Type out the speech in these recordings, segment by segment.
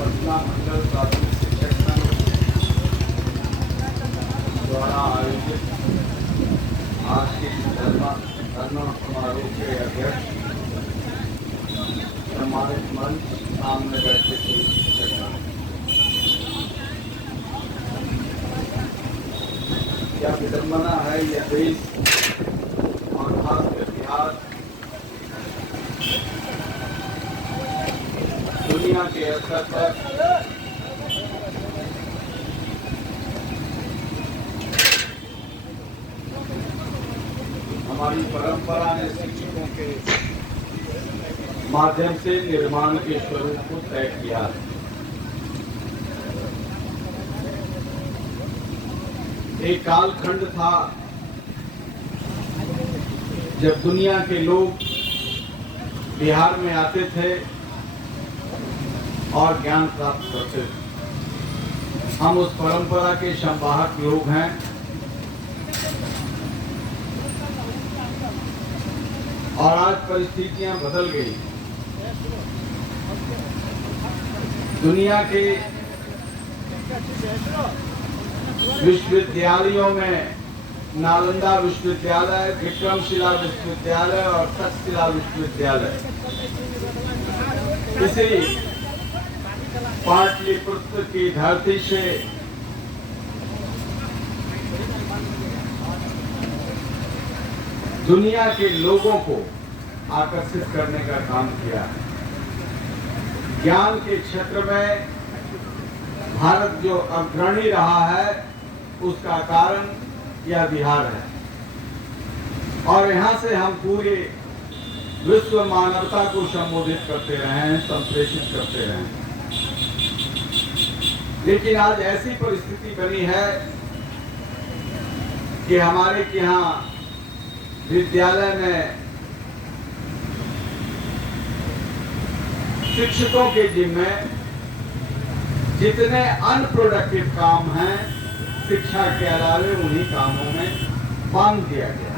पटना मंडल प्राथमिक शिक्षक संघ द्वारा आयोजित आज के धरना समारोह के अध्यक्ष सम्मानित मंच सामने बैठे थे। क्या विडम्बना है यह देश और खासकर बिहार दुनिया के स्तर पर हमारी परंपरा ने शिक्षकों के माध्यम से निर्माण के स्वरूप को तय किया है। एक कालखंड था जब दुनिया के लोग बिहार में आते थे और ज्ञान प्राप्त करते थे। हम उस परंपरा के संवाहक लोग हैं। और आज परिस्थितियां बदल गई। दुनिया के विश्वविद्यालयों में नालंदा विश्वविद्यालय, विक्रमशिला विश्वविद्यालय और तक्षशिला विश्वविद्यालय इसी पाटलिपुत्र की धरती से दुनिया के लोगों को आकर्षित करने का काम किया है। ज्ञान के क्षेत्र में भारत जो अग्रणी रहा है उसका कारण यह बिहार है और यहाँ से हम पूरे विश्व मानवता को संबोधित करते रहे हैं, संप्रेषित करते रहे हैं। लेकिन आज ऐसी परिस्थिति बनी है कि हमारे यहाँ विद्यालय में शिक्षकों के जिम्मे जितने अनप्रोडक्टिव काम हैं शिक्षा के अलावे उन्हीं कामों में बांध दिया गया।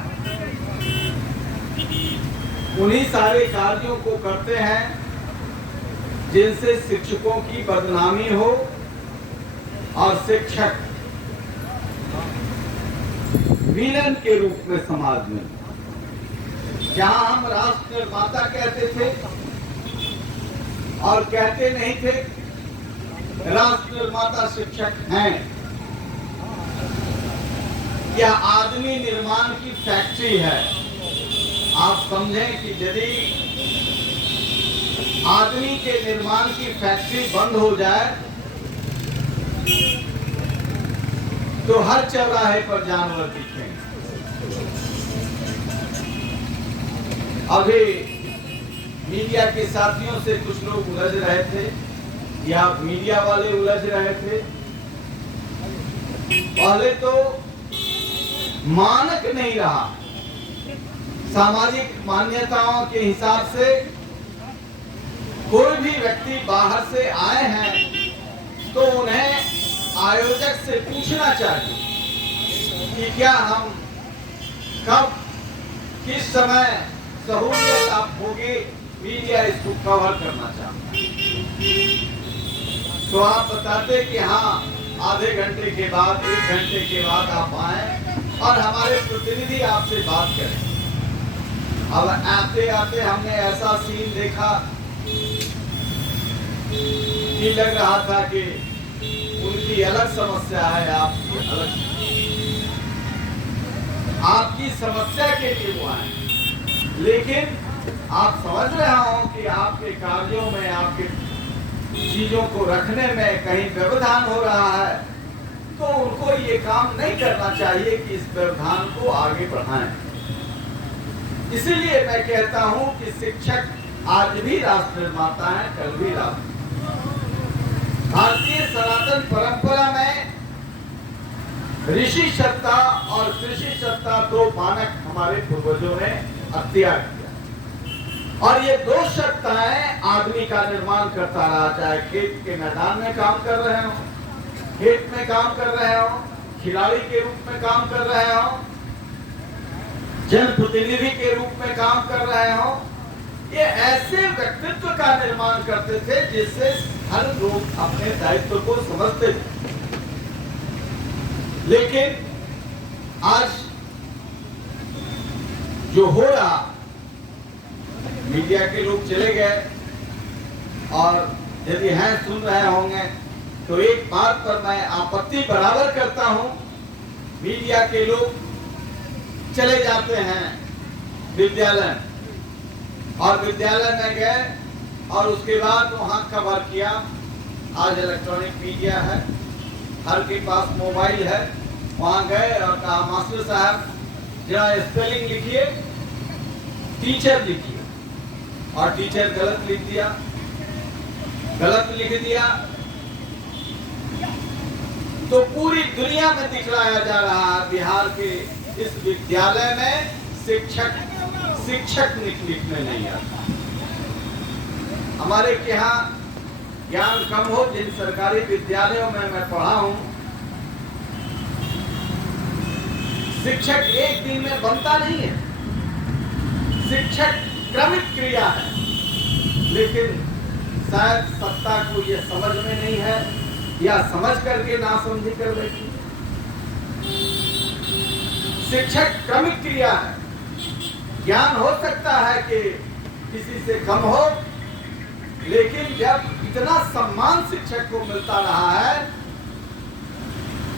उन्हीं सारे कार्यों को करते हैं जिनसे शिक्षकों की बदनामी हो और शिक्षक विलन के रूप में समाज में। जहां हम राष्ट्र निर्माता कहते थे और कहते नहीं थे राष्ट्र निर्माता शिक्षक हैं। यह आदमी निर्माण की फैक्ट्री है। आप समझें कि यदि आदमी के निर्माण की फैक्ट्री बंद हो जाए तो हर चौराहे पर जानवर दिखेंगे। अभी मीडिया के साथियों से कुछ लोग उलझ रहे थे या मीडिया वाले उलझ रहे थे। पहले तो मानक नहीं रहा। सामाजिक मान्यताओं के हिसाब से कोई भी व्यक्ति बाहर से आए हैं तो उन्हें आयोजक से पूछना चाहिए कि क्या हम कब किस समय सहूलियत आप होगी, मीडिया इसको कवर करना चाहता है। तो आप बताते कि हाँ आधे घंटे के बाद 1 घंटे के बाद आप आए और हमारे प्रतिनिधि आपसे बात करें। अब आते आते हमने ऐसा सीन देखा कि लग रहा था कि उनकी अलग समस्या है, आपकी समस्या के लिए वो आए। लेकिन आप समझ रहे हो कि आपके कार्यों में, आपके चीजों को रखने में कहीं व्यवधान हो रहा है तो उनको ये काम नहीं करना चाहिए कि इस व्यवधान को आगे बढ़ाएं। इसीलिए मैं कहता हूं कि शिक्षक आज भी राष्ट्र निर्माता है, कल भी राष्ट्र। भारतीय सनातन परंपरा में ऋषि सत्ता और कृषि सत्ता दो मानक हमारे पूर्वजों ने अख्तियार किया और ये दो सत्ताएं आदमी का निर्माण करता रहा। चाहे खेत के मैदान में काम कर रहे हो, खेत में काम कर रहे हो, खिलाड़ी के रूप में काम कर रहे हो, जनप्रतिनिधि के रूप में काम कर रहे हो, ये ऐसे व्यक्तित्व का निर्माण करते थे जिससे हर लोग अपने दायित्व को समझते थे। लेकिन आज जो हो रहा, मीडिया के लोग चले गए और यदि हैं सुन रहे होंगे तो एक बात पर मैं आपत्ति बराबर करता हूं। मीडिया के लोग चले जाते हैं विद्यालय और विद्यालय में गए और उसके बाद वहां कवर किया। आज इलेक्ट्रॉनिक मीडिया है, हर के पास मोबाइल है। वहां गए और कहा मास्टर साहब जरा स्पेलिंग लिखिए, टीचर लिखिए, और टीचर गलत लिख दिया, गलत लिख दिया तो पूरी दुनिया में दिखलाया जा रहा है बिहार के इस विद्यालय में शिक्षक लिखने नहीं आता। हमारे के यहाँ ज्ञान कम हो, जिन सरकारी विद्यालयों में मैं पढ़ा हूं, शिक्षक एक दिन में बनता नहीं है। शिक्षक क्रमिक क्रिया है, लेकिन शायद सत्ता को यह समझ में नहीं है या समझ करके ना समझी कर बैठी। शिक्षक क्रमिक क्रिया है। ज्ञान हो सकता है कि किसी से कम हो, लेकिन जब इतना सम्मान शिक्षक को मिलता रहा है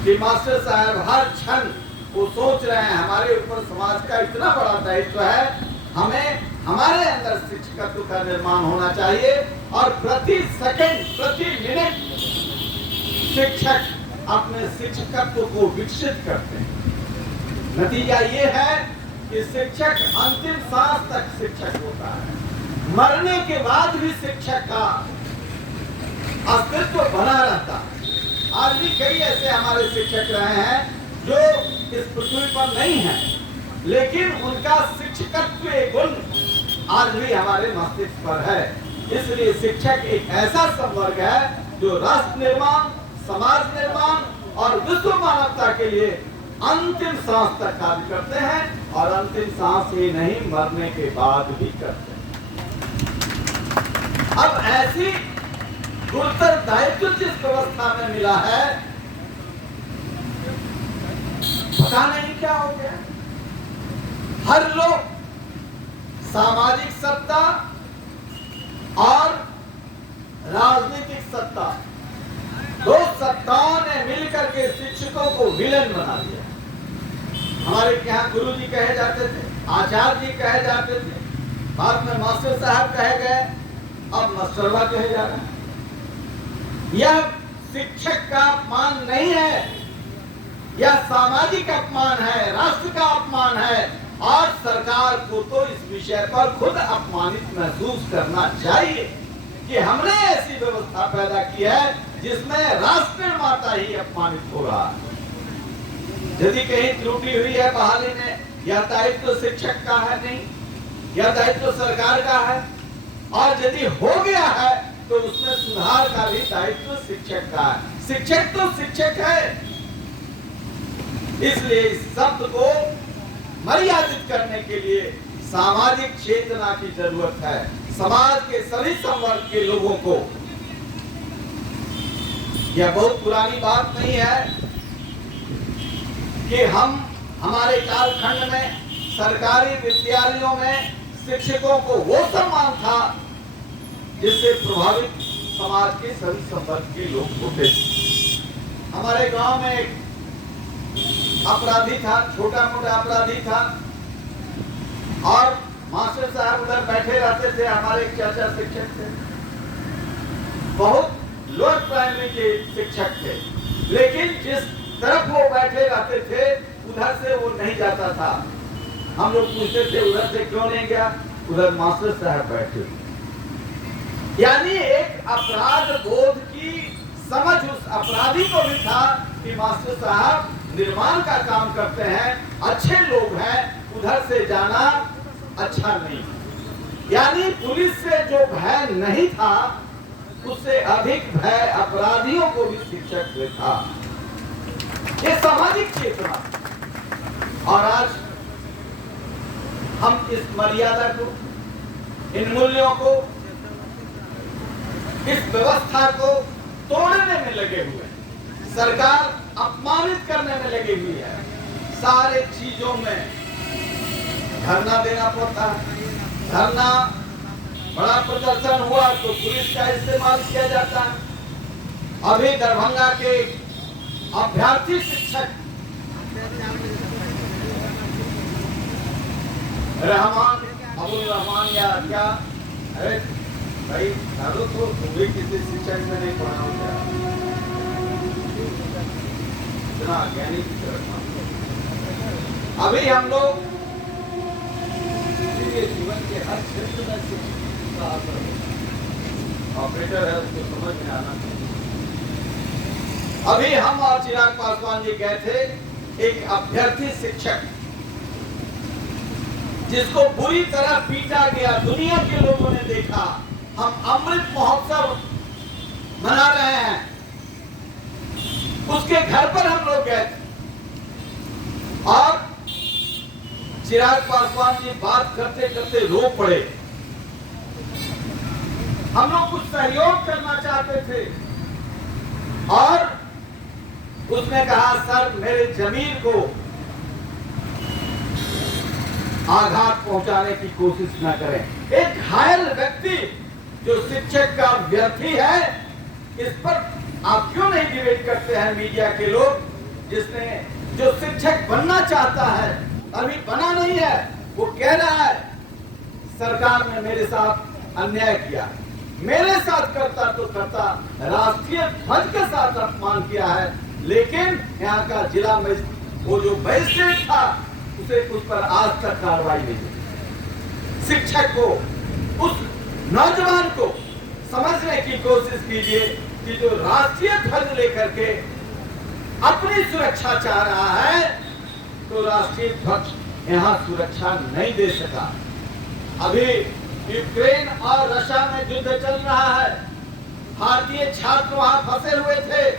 कि मास्टर साहब हर क्षण वो सोच रहे हैं हमारे ऊपर समाज का इतना बड़ा दायित्व है, हमें हमारे अंदर शिक्षकत्व का निर्माण होना चाहिए और प्रति सेकंड प्रति मिनट शिक्षक अपने शिक्षकत्व को विकसित करते हैं। नतीजा ये है कि शिक्षक अंतिम सांस तक शिक्षक होता है। मरने के बाद भी शिक्षक का अस्तित्व बना रहता है। आज भी कई ऐसे हमारे शिक्षक रहे हैं जो इस पृथ्वी पर नहीं है, लेकिन उनका शिक्षकत्व गुण आज भी हमारे मस्तिष्क पर है। इसलिए शिक्षक एक ऐसा संवर्ग है जो राष्ट्र निर्माण, समाज निर्माण और विश्व मानवता के लिए अंतिम सांस तक कार्य करते हैं, और अंतिम सांस ही नहीं मरने के बाद भी करते हैं। अब ऐसी गुरुतर दायित्व जिस व्यवस्था में मिला है, पता नहीं क्या हो गया। हर लोग सामाजिक सत्ता और राजनीतिक सत्ता, दो सत्ताओं ने मिलकर के शिक्षकों को विलन बना दिया। हमारे यहाँ गुरु जी कहे जाते थे, आचार्य जी कहे जाते थे, बाद में मास्टर साहब कहे गए, अब मास्टरवा कहे जा रहे हैं। यह शिक्षक का अपमान नहीं है, यह सामाजिक अपमान है, राष्ट्र का अपमान है, और सरकार को तो इस विषय पर खुद अपमानित महसूस करना चाहिए कि हमने ऐसी व्यवस्था पैदा की है जिसमें राष्ट्र निर्माता ही अपमानित हो रहा है। यदि कहीं त्रुटि हुई है बहाली में, यह दायित्व शिक्षक का है नहीं, यह दायित्व सरकार का है, और यदि हो गया है तो उसमें सुधार का भी दायित्व शिक्षक का है। शिक्षक तो शिक्षक है। इसलिए इस शब्द को मर्यादित करने के लिए सामाजिक चेतना की जरूरत है। समाज के सभी संवर्ग के लोगों को, यह बहुत पुरानी बात नहीं है कि हम हमारे कालखंड में सरकारी विद्यालयों में शिक्षकों को वो सम्मान था जिससे प्रभावित समाज के सभी संवर्ग के लोग होते थे। हमारे गांव में एक अपराधी था, छोटा मोटा अपराधी था, और मास्टर साहब उधर बैठे रहते थे। हमारे एक चाचा शिक्षक थे, बहुत लोअर प्राइमरी के शिक्षक थे, लेकिन जिस तरफ वो बैठे रहते थे उधर से वो नहीं जाता था। हम लोग पूछते थे उधर से क्यों नहीं गया, उधर मास्टर साहब बैठे। यानी एक अपराध बोध की समझ उस अपराधी को भी था कि मास्टर साहब निर्माण का काम करते हैं, अच्छे लोग हैं, उधर से जाना अच्छा नहीं। यानी पुलिस से जो भय नहीं था, उससे अधिक भय अपराधियों को भी शिक्षक से था। ये सामाजिक चेतना। और आज हम इस मर्यादा को, इन मूल्यों को इस व्यवस्था को तोड़ने में लगे हुए हैं। सरकार अपमानित करने में लगी हुई है। सारे चीजों में धरना देना पड़ता है। धरना, बड़ा प्रदर्शन हुआ तो पुलिस का इस्तेमाल किया जाता है। अभी दरभंगा के अभ्यर्थी शिक्षक अबुल रहमान या क्या, अरे भाई तो तुम भी किसी शिक्षक में नहीं पढ़ा होगा, इतना ज्ञानी की तरफ। अभी हम लोग जीवन के हर क्षेत्र में शिक्षक का असर ऑपरेटर है, उसको समझ में आना चाहिए। अभी हम और चिराग पासवान जी गए थे एक अभ्यर्थी शिक्षक जिसको बुरी तरह पीटा गया, दुनिया के लोगों ने देखा। हम अमृत महोत्सव मना रहे हैं, उसके घर पर हम लोग गए थे और चिराग पासवान जी बात करते करते रो पड़े। हम लोग कुछ सहयोग करना चाहते थे और उसने कहा, सर मेरे जमीर को आघात पहुंचाने की कोशिश न करें। एक घायल व्यक्ति जो शिक्षक का अभ्यर्थी है, इस पर आप क्यों नहीं डिबेट करते हैं मीडिया के लोग? जो शिक्षक बनना चाहता है, अभी बना नहीं है, वो कह रहा है सरकार ने मेरे साथ अन्याय किया, मेरे साथ करता तो करता, राष्ट्रीय ध्वज के साथ अपमान किया है। लेकिन यहाँ का जिला वो जो मजिस्ट्रेट था, उस पर आज तक कार्रवाई नहीं हुई। शिक्षक को, उस नौजवान को समझने की कोशिश कीजिए कि जो राष्ट्रीय ध्वज लेकर के अपनी सुरक्षा चाह रहा है, तो राष्ट्रीय ध्वज यहाँ सुरक्षा नहीं दे सका। अभी यूक्रेन और रशिया में युद्ध चल रहा है, भारतीय छात्र वहां फंसे हुए थे।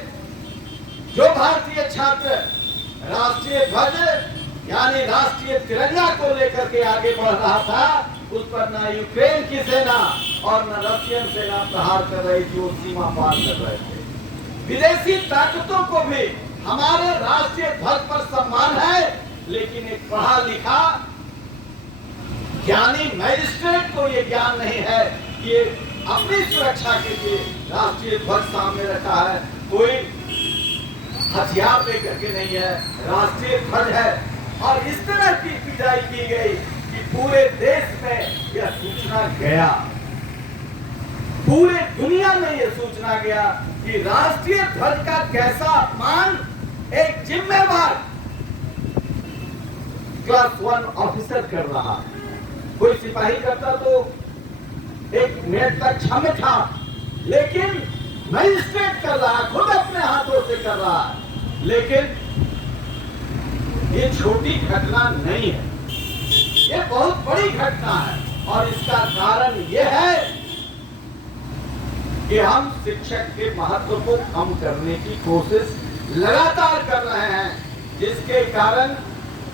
जो भारतीय छात्र राष्ट्रीय ध्वज यानी राष्ट्रीय तिरंगा को लेकर के आगे बढ़ रहा था, उस पर न यूक्रेन की सेना और न रशियन सेना प्रहार कर रही थी, वो सीमा पार कर रहे थे। विदेशी ताकतों को भी हमारे राष्ट्रीय ध्वज पर सम्मान है, लेकिन एक पढ़ा लिखा ज्ञानी मैजिस्ट्रेट को ये ज्ञान नहीं है कि ये अपनी सुरक्षा के लिए राष्ट्रीय ध्वज सामने रखा है। कोई हथियार लेकर के नहीं है, राष्ट्रीय ध्वज है। और इस तरह की पिटाई की गई कि पूरे देश में यह सूचना गया, पूरे दुनिया में यह सूचना गया कि राष्ट्रीय ध्वज का कैसा अपमान एक जिम्मेवार क्लास 1 ऑफिसर कर रहा। कोई सिपाही करता तो एक मिनट तक क्षमा था, लेकिन मजिस्ट्रेट कर रहा, खुद अपने हाथों से कर रहा है। लेकिन ये छोटी घटना नहीं है, ये बहुत बड़ी घटना है। और इसका कारण यह है कि हम शिक्षक के महत्व को कम करने की कोशिश लगातार कर रहे हैं, जिसके कारण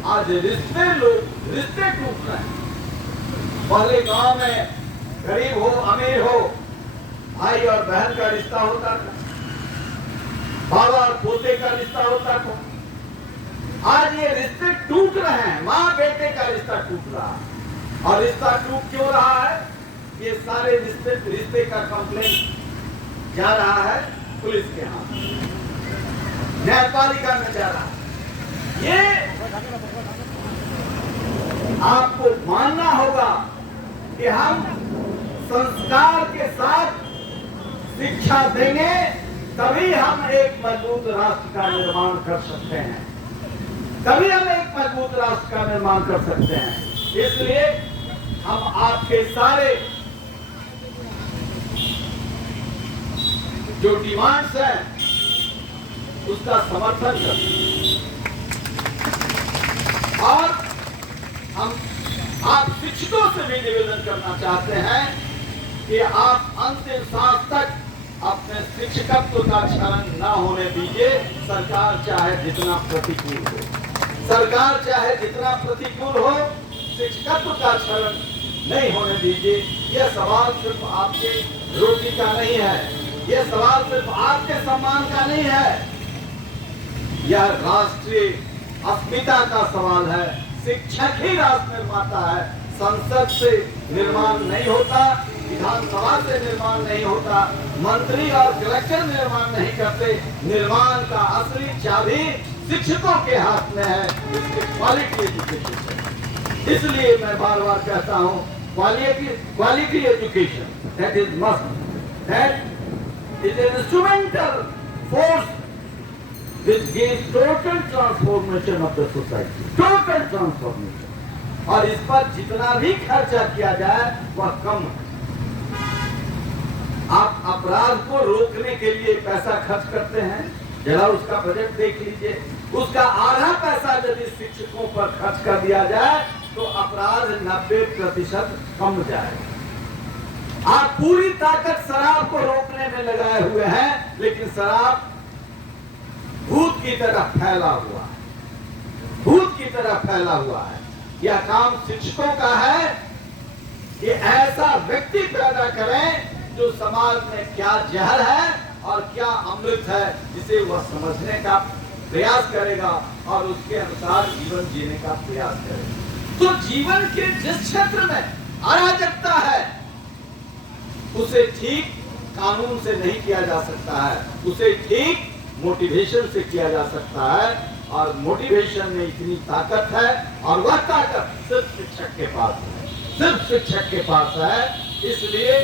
आज रिश्ते टूट रहे हैं। पहले गांव में गरीब हो अमीर हो, भाई और बहन का रिश्ता होता था, बाबा और पोते का रिश्ता होता था। आज ये रिश्ते टूट रहे हैं, माँ बेटे का रिश्ता टूट रहा है। और रिश्ता टूट क्यों रहा है? ये सारे रिश्ते का कंप्लेंट जा रहा है पुलिस के हाथ, न्यायपालिका में जा रहा है। ये आपको मानना होगा कि हम संस्कार के साथ शिक्षा देंगे, तभी हम एक मजबूत राष्ट्र का निर्माण कर सकते हैं, तभी हम एक मजबूत राष्ट्र का निर्माण कर सकते हैं। इसलिए हम आपके सारे जो डिमांड्स हैं उसका समर्थन करते हैं। और हम आप शिक्षकों से भी निवेदन करना चाहते हैं कि आप अंतिम सांस तक अपने शिक्षकत्व का क्षरण न होने दीजिए। सरकार चाहे जितना प्रतिकूल हो, सरकार चाहे जितना प्रतिकूल हो, शिक्षकत्व का क्षरण नहीं होने दीजिए। यह सवाल सिर्फ आपके रोटी का नहीं है, ये सवाल सिर्फ आपके सम्मान का नहीं है, यह राष्ट्रीय अस्मिता का सवाल है। शिक्षक ही राष्ट्र निर्माता है। संसद से निर्माण नहीं होता, विधानसभा से निर्माण नहीं होता, मंत्री और कलेक्टर निर्माण नहीं करते। निर्माण का असली चाबी शिक्षकों के हाथ में है, इसकी क्वालिटी एजुकेशन। इसलिए मैं बार बार कहता हूँ, quality education that is must, that is an instrumental force which gives total transformation of the society, total transformation। और इस पर जितना भी खर्चा किया जाए वह कम है। आप अपराध को रोकने के लिए पैसा खर्च करते हैं, जरा उसका बजट देख लीजिए, उसका आधा पैसा यदि शिक्षकों पर खर्च कर दिया जाए तो अपराध 90% कम जाएगा। आप पूरी ताकत शराब को रोकने में लगाए हुए हैं, लेकिन शराब भूत की तरह फैला हुआ है, भूत की तरह फैला हुआ है। यह काम शिक्षकों का है कि ऐसा व्यक्ति पैदा करें जो समाज में क्या जहर है और क्या अमृत है, जिसे वह समझने का प्रयास करेगा और उसके अनुसार जीवन जीने का प्रयास करेगा। तो जीवन के जिस क्षेत्र में अराजकता है उसे ठीक कानून से नहीं किया जा सकता है, उसे ठीक मोटिवेशन से किया जा सकता है। और मोटिवेशन में इतनी ताकत है और वह ताकत सिर्फ शिक्षक के पास है, सिर्फ शिक्षक के पास है। इसलिए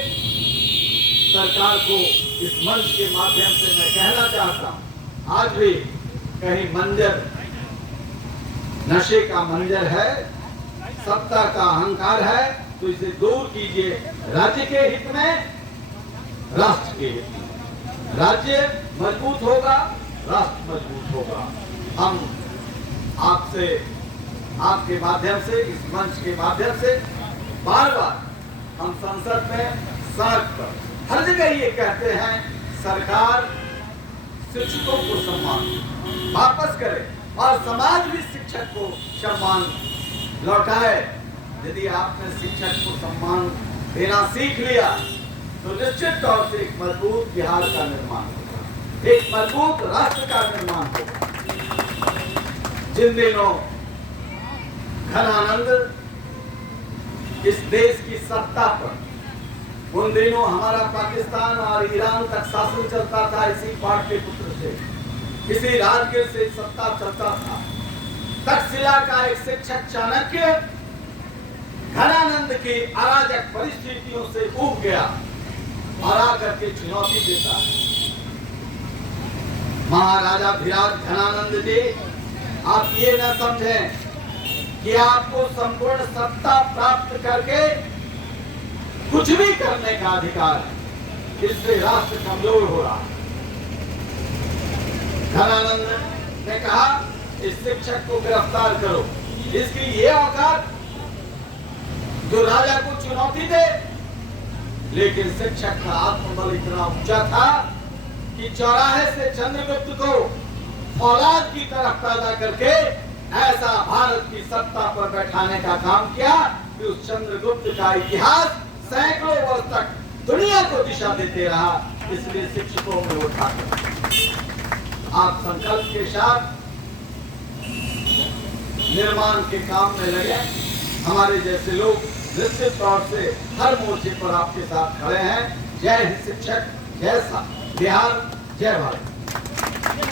सरकार को इस मंच के माध्यम से मैं कहना चाहता हूं, आज भी कहीं मंजर नशे का मंजर है, सत्ता का अहंकार है, तो इसे दूर कीजिए। राज्य के हित में, राष्ट्र के हित में, राज्य मजबूत होगा, राष्ट्र मजबूत होगा। हम आपसे, आपके माध्यम से, इस मंच के माध्यम से बार बार हम संसद में, सड़क पर, हर जगह ये कहते हैं, सरकार शिक्षकों को सम्मान वापस करे और समाज भी शिक्षक को सम्मान लौटाए। यदि आपने शिक्षक को सम्मान देना सीख लिया तो निश्चित तौर से एक मजबूत बिहार का निर्माण होगा, एक मजबूत राष्ट्र का निर्माण होगा। जिन दिनों घनानंद इस देश की सत्ता पर, उन दिनों हमारा पाकिस्तान और ईरान तक शासन चलता था इसी पाटलिपुत्र से, इसी राजगीर से सत्ता चलता था। तक्षशिला का एक शिक्षक चाणक्य घनानंद की अराजक परिस्थितियों से ऊब गया और आकर के चुनौती देता है। महाराजा धीराज घनानंद जी, आप ये न समझें कि आपको संपूर्ण सत्ता प्राप्त करके कुछ भी करने का अधिकार है, इससे राष्ट्र कमजोर हो रहा है। घनानंद ने कहा, इस शिक्षक को गिरफ्तार करो, इसकी ये औकात जो राजा को चुनौती दे। लेकिन शिक्षक का आत्मबल इतना ऊंचा था कि चौराहे से चंद्रगुप्त को औलाद की तरह पैदा करके ऐसा भारत की सत्ता पर बैठाने का काम किया कि उस चंद्रगुप्त का इतिहास सैकड़ों वर्ष तक दुनिया को दिशा देते रहा। इसलिए शिक्षकों में उठा, आप संकल्प के साथ निर्माण के काम में लगे। हमारे जैसे लोग निश्चित तौर से हर मोर्चे पर आपके साथ खड़े हैं। जय हिंद शिक्षक, जय बिहार, जय भारत।